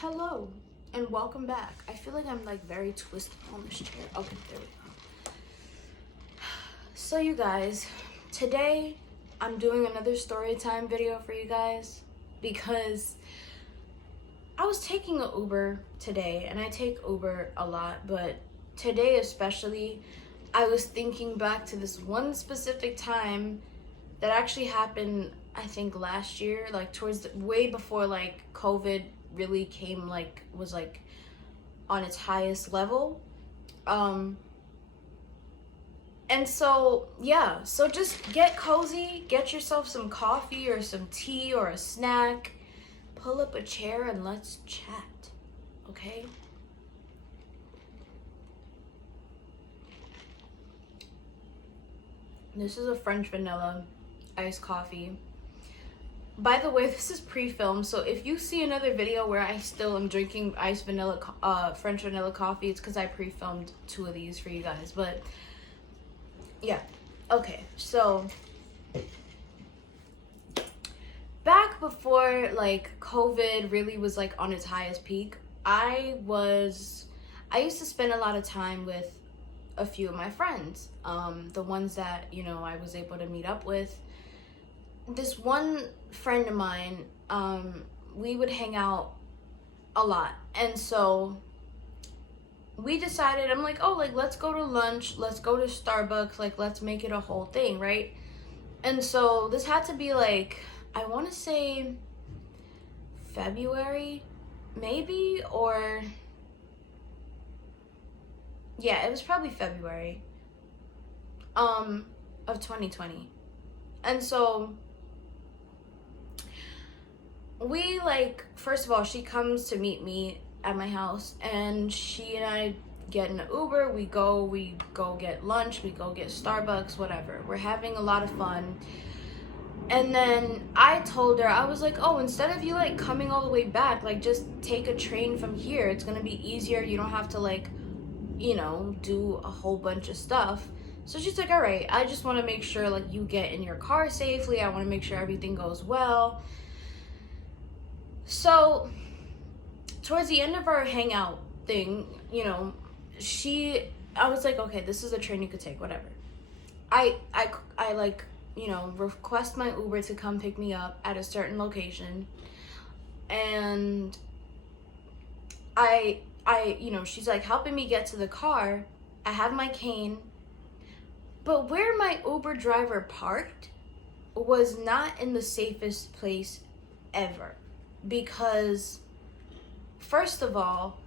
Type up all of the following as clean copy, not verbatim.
Hello and welcome back. I feel like I'm like very twisted on this chair. Okay, there we go. So you guys, today I'm doing another story time video for you guys because I was taking an Uber today, and I take Uber a lot, but today especially I was thinking back to this one specific time that actually happened, I think last year, like towards way before like COVID really came, like was like on its highest level. And so yeah, so just get cozy, get yourself some coffee or some tea or a snack, pull up a chair and let's chat, okay? This is a French vanilla iced coffee. By the way, this is pre-filmed, so if you see another video where I still am drinking iced vanilla, French vanilla coffee, it's because I pre-filmed 2 of these for you guys. But yeah, okay. So back before like COVID really was like on its highest peak, I used to spend a lot of time with a few of my friends, the ones that I was able to meet up with. This one friend of mine, we would hang out a lot, and so we decided, I'm like, oh, like let's go to lunch, let's go to Starbucks, like let's make it a whole thing, right? And so this had to be like, I want to say February maybe, or yeah, it was probably February of 2020. And so we, like, first of all, she comes to meet me at my house, and she and I get in an Uber. We go get lunch, we go get Starbucks, whatever. We're having a lot of fun. And then I told her, I was like, oh, instead of you like coming all the way back, like just take a train from here. It's gonna be easier. You don't have to like, do a whole bunch of stuff. So she's like, all right, I just want to make sure like you get in your car safely. I want to make sure everything goes well. So towards the end of our hangout thing, I was like, okay, this is a train you could take, whatever. I like, request my Uber to come pick me up at a certain location. And she's like helping me get to the car. I have my cane. But where my Uber driver parked was not in the safest place ever. Because, first of all,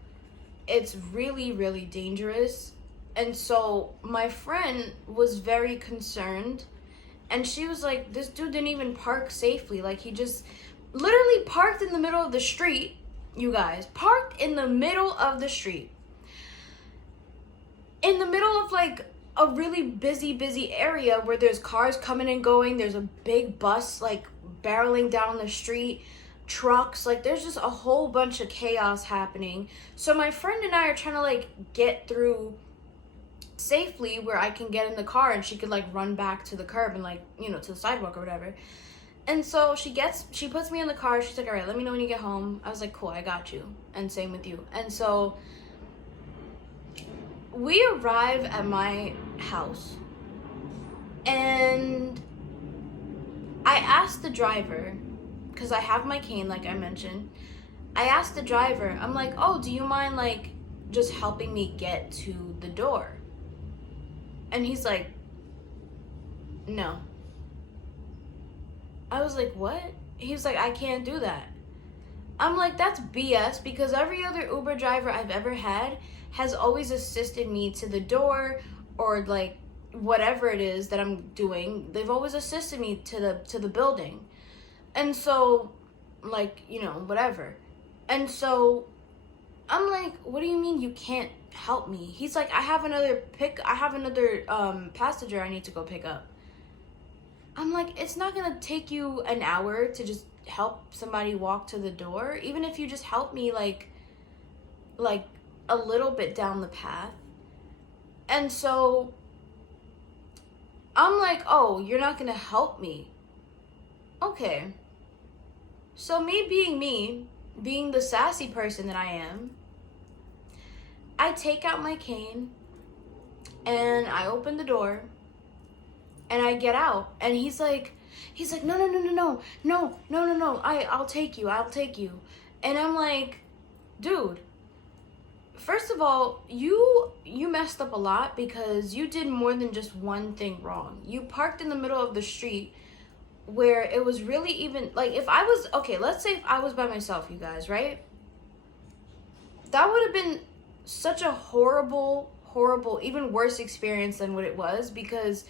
it's really, really dangerous. And so my friend was very concerned. And she was like, this dude didn't even park safely. Like, he just literally parked in the middle of the street, you guys. Parked in the middle of the street. In the middle of, like, a really busy area where there's cars coming and going. There's a big bus, like, barreling down the street. Trucks, like there's just a whole bunch of chaos happening. So my friend and I are trying to like get through safely where I can get in the car and she could like run back to the curb and like, to the sidewalk or whatever. And so she puts me in the car. She's like, all right, let me know when you get home. I was like, cool, I got you. And same with you. And so we arrive at my house, and I asked the driver, because I have my cane, like I mentioned. I asked the driver, I'm like, oh, do you mind like just helping me get to the door? And he's like, no. I was like, what? He's like, I can't do that. I'm like, that's BS, because every other Uber driver I've ever had has always assisted me to the door, or like whatever it is that I'm doing. They've always assisted me to the building. And so, like, whatever. And so, I'm like, what do you mean you can't help me? He's like, I have another passenger I need to go pick up. I'm like, it's not gonna take you an hour to just help somebody walk to the door, even if you just help me, like a little bit down the path. And so, I'm like, oh, you're not gonna help me? Okay. So me being me, being the sassy person that I am, I take out my cane and I open the door and I get out, and he's like, no, no, no, no, no, no, no, no, no, I'll take you, and I'm like, dude, first of all, you messed up a lot because you did more than just one thing wrong. You parked in the middle of the street where it was really even, like, if I was, okay, let's say if I was by myself, you guys, right? That would have been such a horrible, even worse experience than what it was, because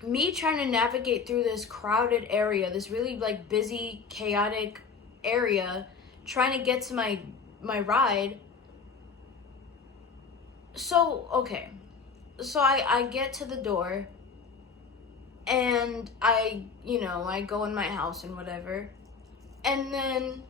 me trying to navigate through this crowded area, this really like busy, chaotic area, trying to get to my ride. So, okay. So I get to the door and I go in my house and whatever. And then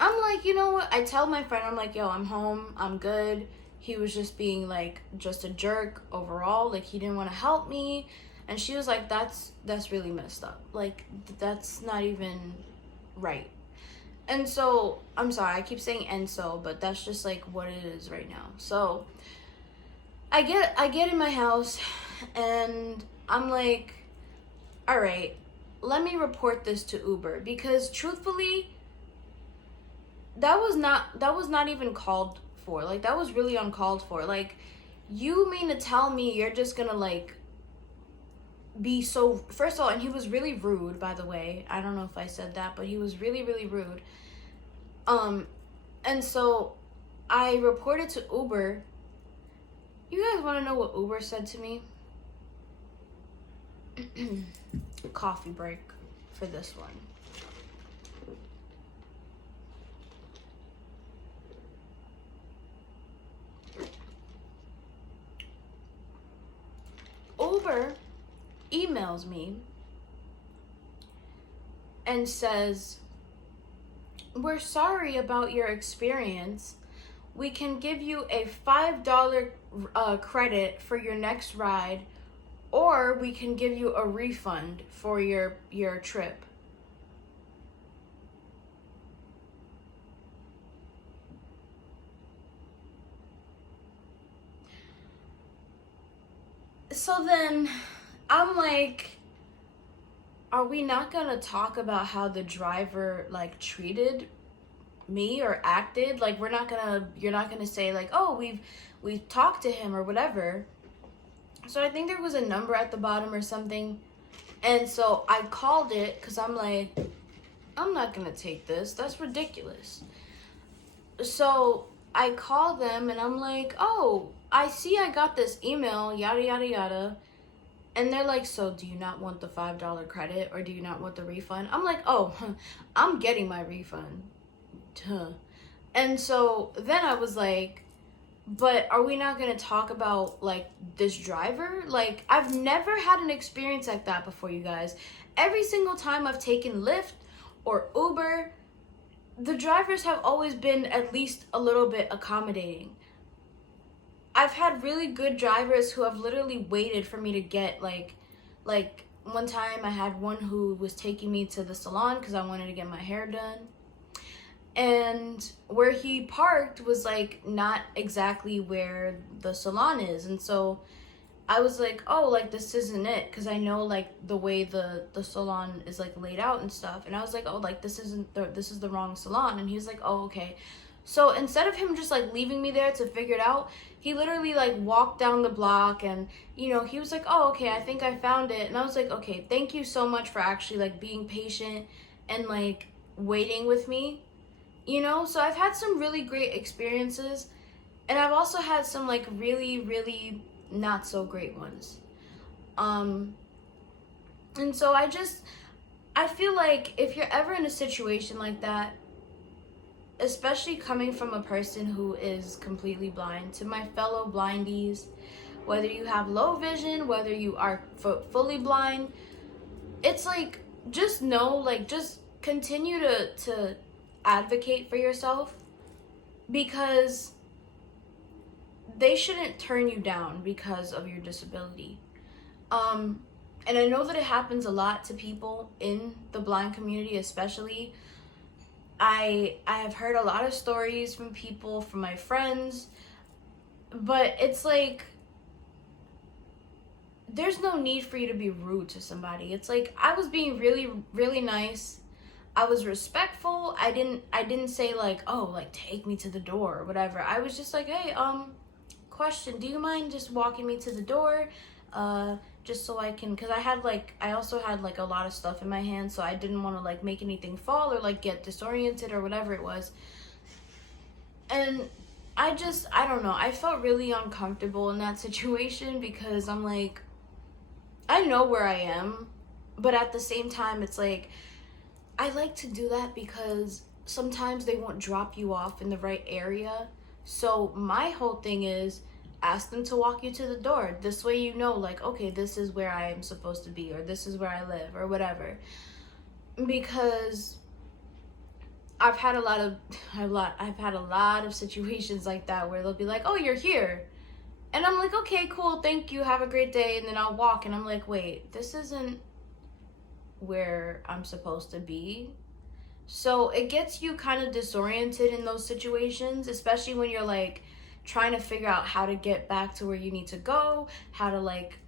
I'm like, you know what? I tell my friend, I'm like, yo, I'm home. I'm good. He was just being like just a jerk overall. Like, he didn't want to help me. And she was like, that's really messed up. Like, that's not even right. And so, I'm sorry, I keep saying and so, but that's just like what it is right now. So, I get in my house and I'm like, all right, let me report this to Uber, because truthfully, that was not even called for. Like, that was really uncalled for. Like, you mean to tell me you're just gonna like be so, first of all, and he was really rude, by the way. I don't know if I said that, but he was really, really rude. And so I reported to Uber. You guys want to know what Uber said to me? Coffee break for this one. Uber emails me and says, we're sorry about your experience. We can give you a $5 credit for your next ride, or we can give you a refund for your trip. So then I'm like, are we not gonna talk about how the driver like treated me or acted? Like, you're not gonna say like, oh, we've talked to him or whatever. So I think there was a number at the bottom or something. And so I called it because I'm like, I'm not gonna take this. That's ridiculous. So I call them and I'm like, oh, I see I got this email, yada, yada, yada. And they're like, so do you not want the $5 credit or do you not want the refund? I'm like, oh, I'm getting my refund. And so then I was like, but are we not going to talk about like this driver? Like, I've never had an experience like that before, you guys. Every single time I've taken Lyft or Uber, the drivers have always been at least a little bit accommodating. I've had really good drivers who have literally waited for me to get like one time I had one who was taking me to the salon because I wanted to get my hair done. And where he parked was like not exactly where the salon is. And so I was like, oh, like this isn't it, because I know like the way the salon is like laid out and stuff. And I was like, oh, like this is the wrong salon. And he was like, oh, okay. So instead of him just like leaving me there to figure it out, he literally like walked down the block and, you know, he was like, oh, okay, I think I found it. And I was like, okay, thank you so much for actually like being patient and like waiting with me, you know? So I've had some really great experiences, and I've also had some like really, really not so great ones. And so I feel like if you're ever in a situation like that, especially coming from a person who is completely blind, to my fellow blindies, whether you have low vision, whether you are fully blind, it's like, just know, like, just continue to advocate for yourself, because they shouldn't turn you down because of your disability. And I know that it happens a lot to people in the blind community, especially. I have heard a lot of stories from people, from my friends, but it's like there's no need for you to be rude to somebody. It's like I was being really, really nice. I was respectful. I didn't say like, oh, like take me to the door or whatever. I was just like, hey, question, do you mind just walking me to the door? Just so I can, cause I also had like a lot of stuff in my hand, so I didn't want to like make anything fall or like get disoriented or whatever it was. And I don't know, I felt really uncomfortable in that situation because I'm like, I know where I am, but at the same time, it's like, I like to do that because sometimes they won't drop you off in the right area. So my whole thing is ask them to walk you to the door. This way you know, like, okay, this is where I am supposed to be, or this is where I live, or whatever. Because I've had I've had a lot of situations like that where they'll be like, oh, you're here. And I'm like, okay, cool, thank you, have a great day. And then I'll walk and I'm like, wait, this isn't where I'm supposed to be. So it gets you kind of disoriented in those situations, especially when you're like trying to figure out how to get back to where you need to go, how to like,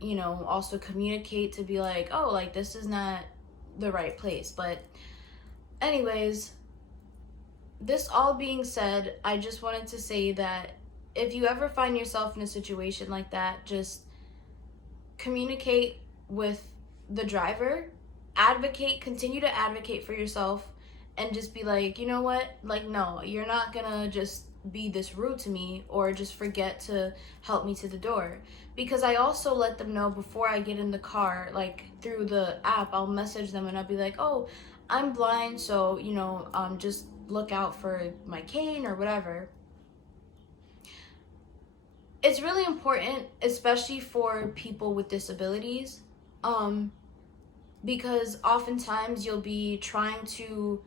also communicate to be like, oh, like this is not the right place. But anyways, this all being said, I just wanted to say that if you ever find yourself in a situation like that, just communicate with the driver, continue to advocate for yourself, and just be like, you know what? Like, no, you're not gonna just be this rude to me or just forget to help me to the door. Because I also let them know before I get in the car, like through the app, I'll message them and I'll be like, oh, I'm blind, so, just look out for my cane or whatever. It's really important, especially for people with disabilities, because oftentimes you'll be trying to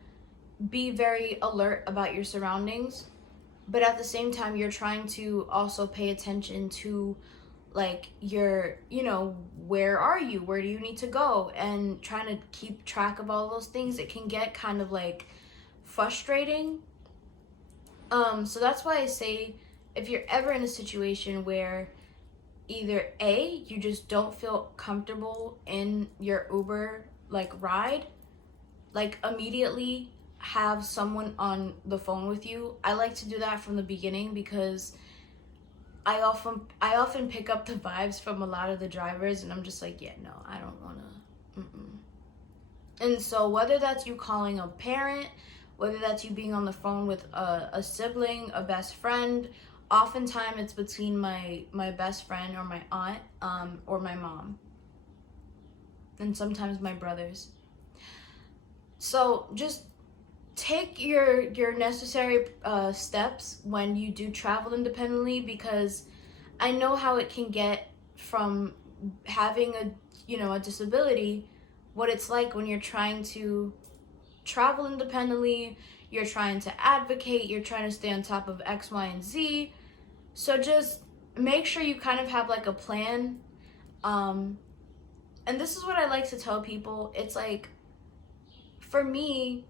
be very alert about your surroundings, but at the same time you're trying to also pay attention to like where are you, where do you need to go, and trying to keep track of all those things. It can get kind of like frustrating. So that's why I say, if you're ever in a situation where either A, you just don't feel comfortable in your Uber like ride, like immediately have someone on the phone with you. I like to do that from the beginning because I often pick up the vibes from a lot of the drivers and I'm just like, yeah, no, I don't want to. And so whether that's you calling a parent, whether that's you being on the phone with a sibling, a best friend, oftentimes it's between my best friend or my aunt, or my mom, and sometimes my brothers. So just take your necessary steps when you do travel independently, because I know how it can get from having a disability, what it's like when you're trying to travel independently, you're trying to advocate, you're trying to stay on top of X, Y, and Z. So just make sure you kind of have like a plan. And this is what I like to tell people. It's like, for me,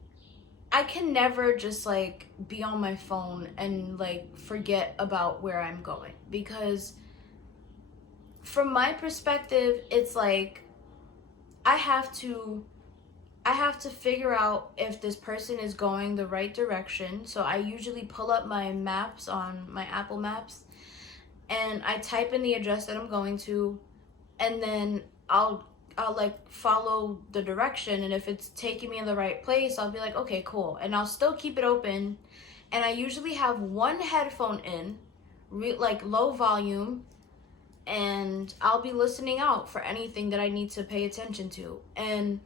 I can never just like be on my phone and like forget about where I'm going, because from my perspective, it's like I have to figure out if this person is going the right direction. So I usually pull up my maps on my Apple Maps and I type in the address that I'm going to, and then I'll like follow the direction, and if it's taking me in the right place, I'll be like, okay, cool, and I'll still keep it open. And I usually have one headphone in, like low volume, and I'll be listening out for anything that I need to pay attention to. And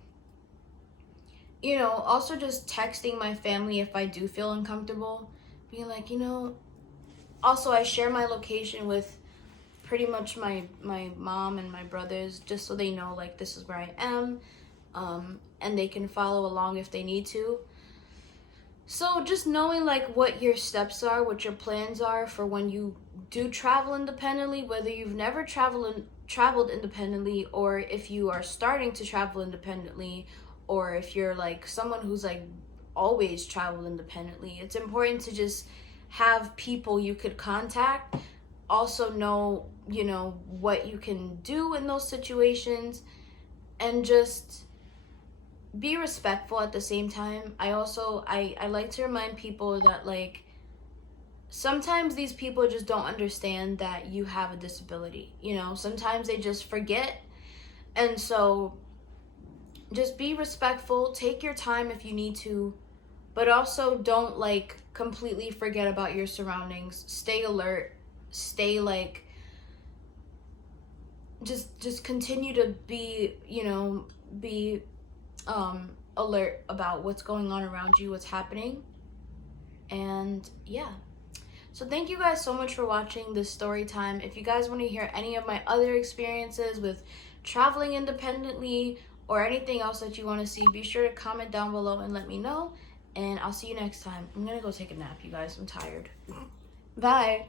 also just texting my family if I do feel uncomfortable, being like, also I share my location with pretty much my mom and my brothers, just so they know like this is where I am, and they can follow along if they need to. So just knowing like what your steps are, what your plans are for when you do travel independently, whether you've never traveled independently, or if you are starting to travel independently, or if you're like someone who's like always travel independently. It's important to just have people you could contact, also know, you know, what you can do in those situations, and just be respectful at the same time. I like to remind people that, like, sometimes these people just don't understand that you have a disability. You know, sometimes they just forget. And so just be respectful, take your time if you need to, but also don't like completely forget about your surroundings. Stay alert, stay like just continue to be, you know, be alert about what's going on around you, what's happening. And yeah. So thank you guys so much for watching this story time. If you guys want to hear any of my other experiences with traveling independently or anything else that you want to see, be sure to comment down below and let me know. And I'll see you next time. I'm going to go take a nap, you guys. I'm tired. Bye.